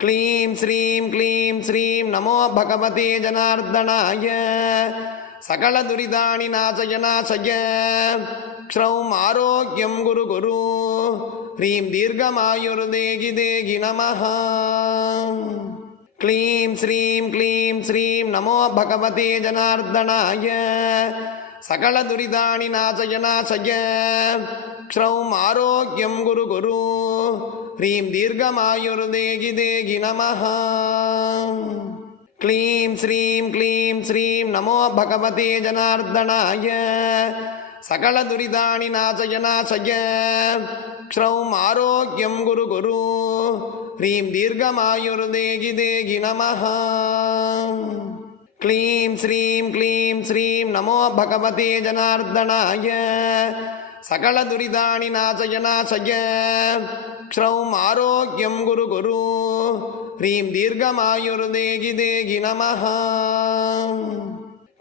क्लीं श्रीं नमो भगवते जनार्दनाय सकलदुरितानि नाशय क्षौम् आरोग्यं गुरु ह्रीं दीर्घमायुर्देहि नमः। क्लीं श्रीं नमो भगवते जनार्दनाय सकलदुरितानि नाशय क्षौम् आरोग्यं गुरु ह्रीं दीर्घमायुर्देहि नमः। क्लीं श्रीं नमो भगवते जनार्दनाय सकलदुरितानि नाशय क्षौम् आरोग्यं गुरु ह्रीं दीर्घमायुर्देहि नमः। क्लीं श्रीं नमो भगवते जनार्दनाय सकलदुरितानि नाशय क्षौम् आरोग्यं गुरु ह्रीं दीर्घमायुर्देहि नमः।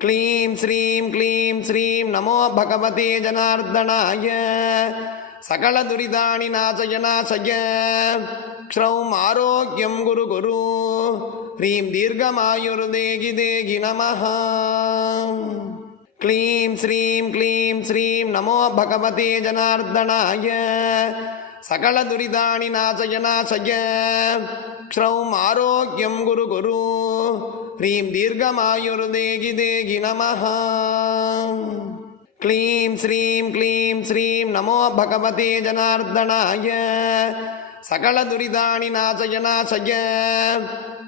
क्लीं श्रीं नमो भगवते जनार्दनाय सकलदुरितानि नाशय क्षौम् आरोग्यं गुरु ह्रीं दीर्घमायुर्देहि नमः। क्लीं श्रीं नमो भगवते जनार्दनाय सकलदुरितानि नाशय क्षौम् आरोग्यं गुरु ह्रीं दीर्घमायुर्देहि नमः। क्लीं श्रीं नमो भगवते जनार्दनाय सकलदुरितानि नाशय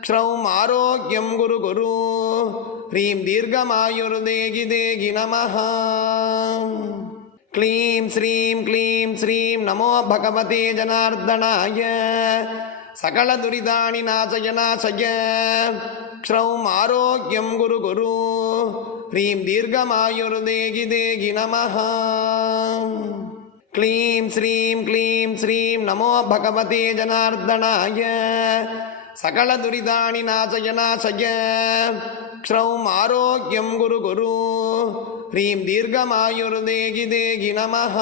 क्षौम् आरोग्यं गुरु ह्रीं दीर्घमायुर्देहि नमः। क्लीं श्रीं नमो भगवते जनार्दनाय सकलदुरितानि नाशय क्षौम् आरोग्यं गुरु ह्रीं दीर्घमायुर्देहि नमः। क्लीं श्रीं नमो भगवते जनार्दनाय सकलदुरितानि नाशय क्षौम् आरोग्यं गुरु ह्रीं दीर्घमायुर्देहि नमः।